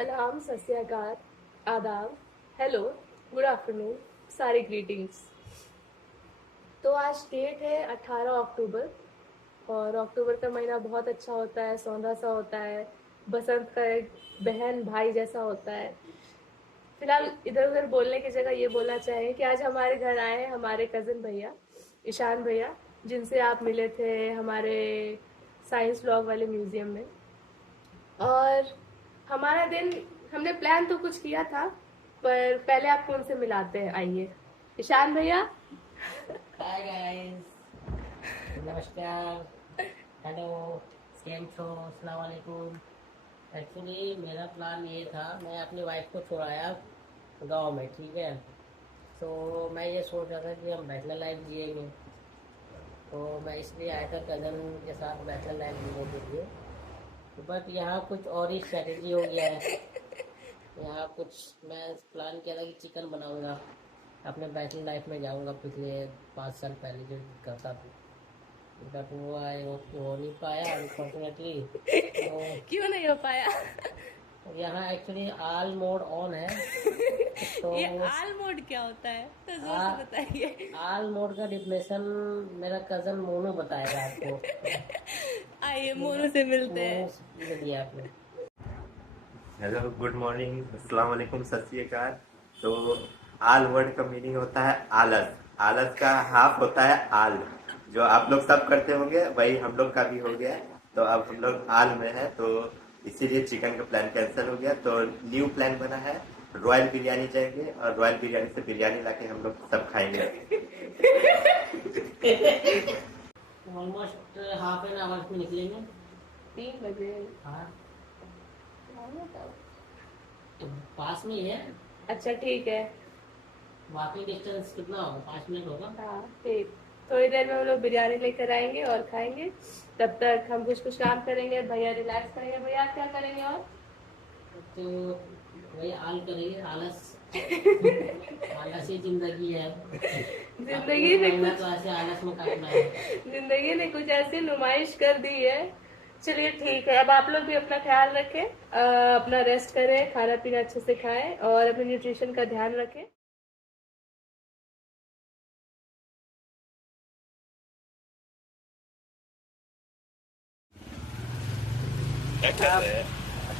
सलाम, सत श्री अकाल, आदाब, हेलो, गुड आफ्टरनून, सारी ग्रीटिंग्स। तो आज डेट है 18 अक्टूबर और अक्टूबर का महीना बहुत अच्छा होता है, सौंधा सा होता है, बसंत का एक बहन भाई जैसा होता है। फिलहाल इधर उधर बोलने की जगह ये बोलना चाहें कि आज हमारे घर आए हैं हमारे कज़न भैया, ईशान भैया, जिनसे आप मिले थे हमारे साइंस ब्लॉग वाले म्यूज़ियम में। और हमारा दिन, हमने प्लान तो कुछ किया था, पर पहले आपको उनसे मिलाते हैं, आइए ईशान भैया। हाय गाइस, नमस्कार, हेलो, केम छो, अस्सलाम वालेकुम। एक्चुअली मेरा प्लान ये था, मैं अपनी वाइफ को छोड़ाया गांव में, ठीक है। तो मैं ये सोच रहा था कि हम बैचलर लाइफ जिएंगे, तो मैं इसलिए आया था कज़न के साथ बैचलर लाइफ जीने के लिए। बट यहाँ कुछ और ही स्ट्रेटेजी हो गया है। यहाँ कुछ मैं प्लान किया था कि चिकन बनाऊंगा, अपने बैचलर लाइफ में जाऊंगा पिछले 5 साल पहले जो करता था, बट वो हो नहीं पाया अनफॉर्चुनेटली। तो क्यों नहीं हो पाया? यहाँ एक्चुअली आल मोड ऑन है। तो ये आल मोड क्या होता है, तो जोर आ, से बताइए। आल मोड का डिफिनेशन मेरा कज़न मोनू बताएगा आपको। आइए मोनू से मिलते मोनू हैं। मिलिए आपने। हेलो, गुड मॉर्निंग, अस्सलाम वालेकुम, सत श्री अकाल। तो आल वर्ड का मीनिंग होता है आलस। आलस का हाफ होता है आल, जो आप लोग सब करते होंगे वही हम लोग का भी हो गया। तो अब हम लोग आल में है, तो इसीलिए चिकन का प्लान कैंसिल हो गया। तो न्यू प्लान बना है, रॉयल बिरयानी जाएंगे और रॉयल बिरयानी से बिरयानी लाके हम लोग सब खाएंगे। ऑलमोस्ट हाफ एन आवर में निकलेंगे। 3 बजे। हाँ, आना तब। तो पास में ही है। अच्छा ठीक है। वॉकिंग डिस्टेंस कितना होगा, 5 मिनट होगा। हाँ ठीक, थोड़ी देर में हम लोग बिरयानी लेकर आएंगे और खाएंगे। तब तक हम कुछ कुछ काम करेंगे, भैया रिलैक्स करेंगे। भैया आप क्या करेंगे? और तो वही आल करेंगे, आलस। आलस ही जिंदगी है। जिंदगी ने महीना कुछ तो ऐसे आलस में काटना है। जिंदगी ने कुछ ऐसी नुमाइश कर दी है। चलिए ठीक है, अब आप लोग भी अपना ख्याल रखें, अपना रेस्ट करें, खाना पीना अच्छे से खाएं और अपने न्यूट्रिशन का ध्यान रखें।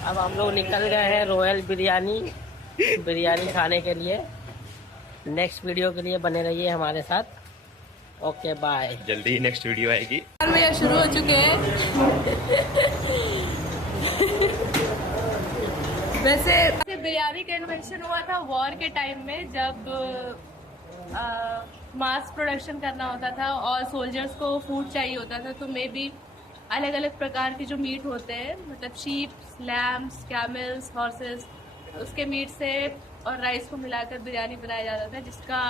अब हम लोग निकल गए हैं रॉयल बिरयानी बिरयानी खाने के लिए। नेक्स्ट वीडियो के लिए बने रहिए हमारे साथ। Okay bye. जल्दी ही नेक्स्ट वीडियो आएगी। भैया शुरू हो चुके हैं। वैसे बिरयानी का इन्वेंशन हुआ था वॉर के टाइम में, जब मास प्रोडक्शन करना होता था और सोल्जर्स को फूड चाहिए होता था। तो मे बी अलग अलग प्रकार के जो मीट होते हैं, मतलब शीप, लैम्स, कैमल्स, हॉर्सेस, उसके मीट से और राइस को मिलाकर बिरयानी बनाया जाता था, जिसका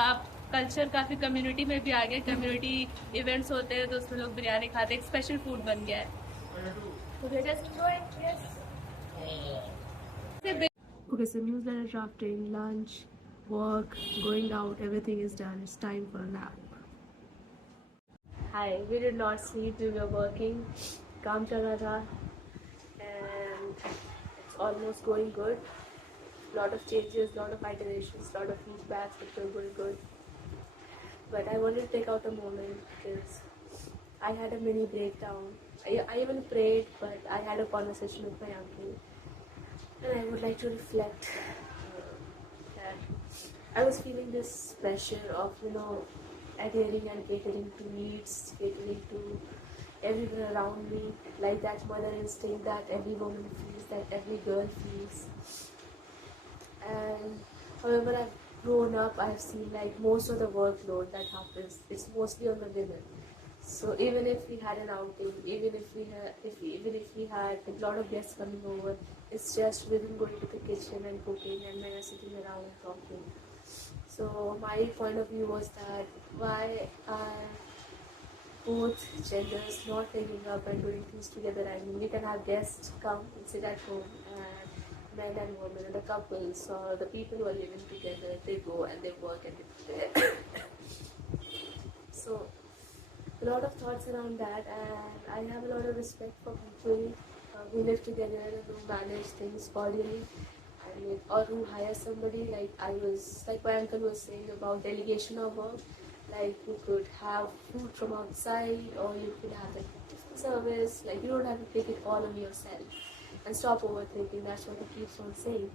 कल्चर काफ़ी कम्युनिटी में भी आ गया। कम्युनिटी इवेंट्स होते हैं तो उसमें लोग बिरयानी खाते हैं, एक स्पेशल फूड बन गया है। तो just okay, so newsletter drafting, lunch, work, going out, everything is done. It's time for a nap. Hi, we did not sleep, we were working. काम चल रहा था and it's almost going good. Lot of changes, lot of iterations, lot of feedbacks, but we're going good. But I wanted to take out a moment because I had a mini breakdown. I even prayed, but I had a conversation with my uncle. And I would like to reflect that I was feeling this pressure of, adhering and catering to needs, catering to everyone around me, like that mother instinct that every woman feels, that every girl feels. And however I've grown up, I've seen like most of the workload that happens, it's mostly on the women. So even if we had an outing, even if we had a lot of guests coming over, it's just women going to the kitchen and cooking, and men are sitting around and talking. So my point of view was that why are both genders not taking up and doing things together? I mean, we can have guests come and sit at home, and men and women and the couples or the people who are living together, they go and they work and they prepare. So a lot of thoughts around that, and I have a lot of respect for people who live together and who manage things cordially. or who hires somebody like my uncle was saying about delegation of work. Like you could have food from outside, or you could have the tiffin service. Like you don't have to take it all on yourself and stop overthinking. That's what he keeps on saying.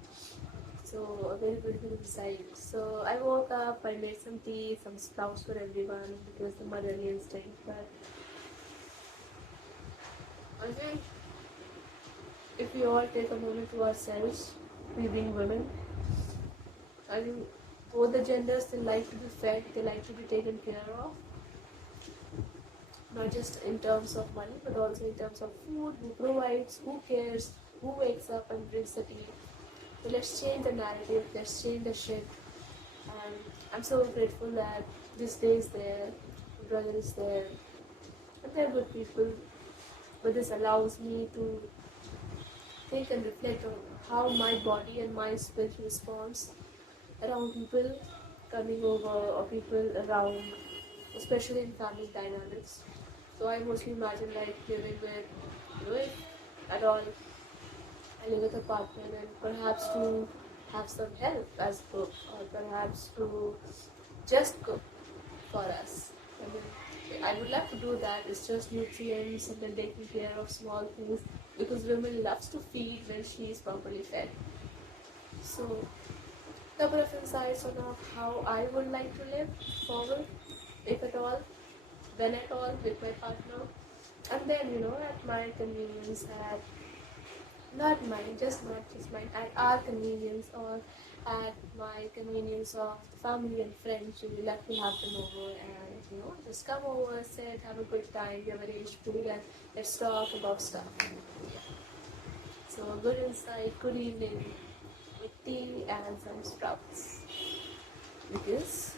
So a very beautiful insight. So I woke up, I made some tea, some sprouts for everyone because the motherly instinct. But I think if we all take a moment to ourselves, we being women, I think both the genders, they like to be fed, they like to be taken care of. Not just in terms of money, but also in terms of food, who provides, who cares, who wakes up and brings the tea. So let's change the narrative, let's change the shit. And I'm so grateful that this day is there, my brother is there, and they're good people. But this allows me to think and reflect on how my body and my spirit responds around people coming over or people around, especially in family dynamics. So I mostly imagine like living with, if at all, I live with a partner, and perhaps to have some help as cook, or perhaps to just cook for us. I mean, I would love to do that. It's just nutrients and then taking care of small things, because women loves to feed when she is properly fed. So, couple of insights on how I would like to live forward, if at all, when at all, with my partner, and then at my convenience, at not just mine, at our convenience, or at my convenience of the family and friends. We will like to have them over and just come over, sit, have a good time. We have arranged food and let's talk about stuff. So good insight, good evening with tea and some sprouts, because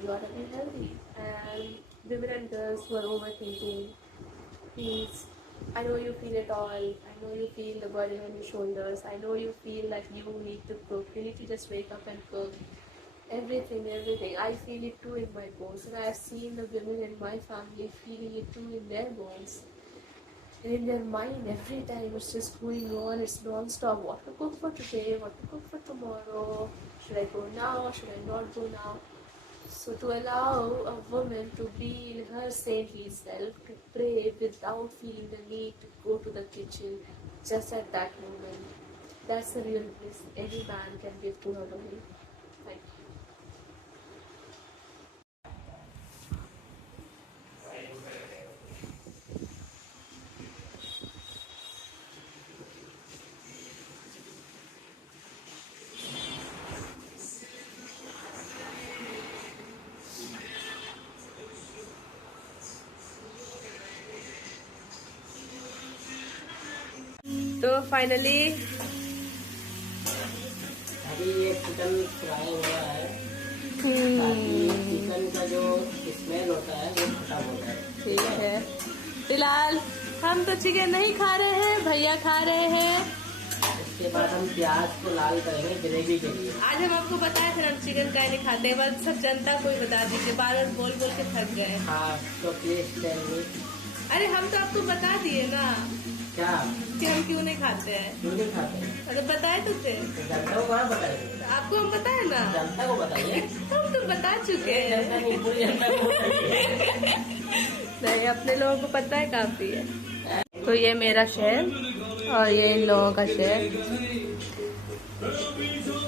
we gotta be healthy. And women and girls who are overthinking, please, I know you feel it all. I know you feel the burden on your shoulders. I know you feel like you need to cook. You need to just wake up and cook. Everything. I feel it too in my bones. And I have seen the women in my family feeling it too in their bones. And in their mind, every time it's just going on. It's non-stop. What to cook for today? What to cook for tomorrow? Should I go now? Should I not go now? So to allow a woman to be in her saintly self, to pray without feeling the need to go to the kitchen just at that moment, that's the real bliss any man can give to her woman. Thank you. तो finally अभी ये chicken fry हुआ है, ताकि chicken का जो smell होता है वो खत्म होता है। ठीक है, फिलहाल हम तो चिकन नहीं खा रहे हैं, भैया खा रहे हैं। इसके बाद हम प्याज को लाल करेंगे ग्रेवी के लिए। आज हम आपको बताया था हम चिकन का नहीं खाते हैं, बस सब जनता को ही बता दीजिए, बार बोल के थक गए। हाँ, तो प्लीज टेल मी। अरे हम तो आपको बता दिए ना क्या कि हम क्यों नहीं खाते हैं। क्यों नहीं खाते हैं? अरे बताए तो थे। जनता को कहाँ बताइए? आपको हम बताए ना। जनता को बताइए। हम तो बता चुके हैं। जनता नहीं, पूरी जनता को बताइए। नहीं, अपने लोगों को पता है काफी है। तो ये मेरा शहर और ये इन लोगों का शहर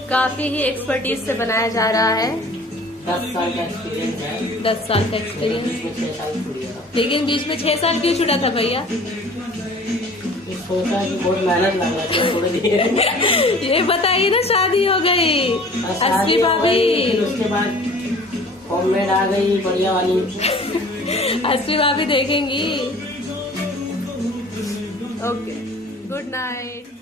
काफी ही एक्सपर्टीज से बनाया जा रहा है। 10 साल का एक्सपीरियंस है। 10 साल का एक्सपीरियंस। 6 साल छूट गया। लेकिन बीच में 6 साल क्यों छुटा था भैया? सोचा कि बहुत मेहनत लग रहा है, छोड़ दिए। ये बताइए ना, शादी हो गई असली भाभी, उसके बाद होममेड आ गई बढ़िया वाली। असली भाभी देखेंगी। Okay, good night.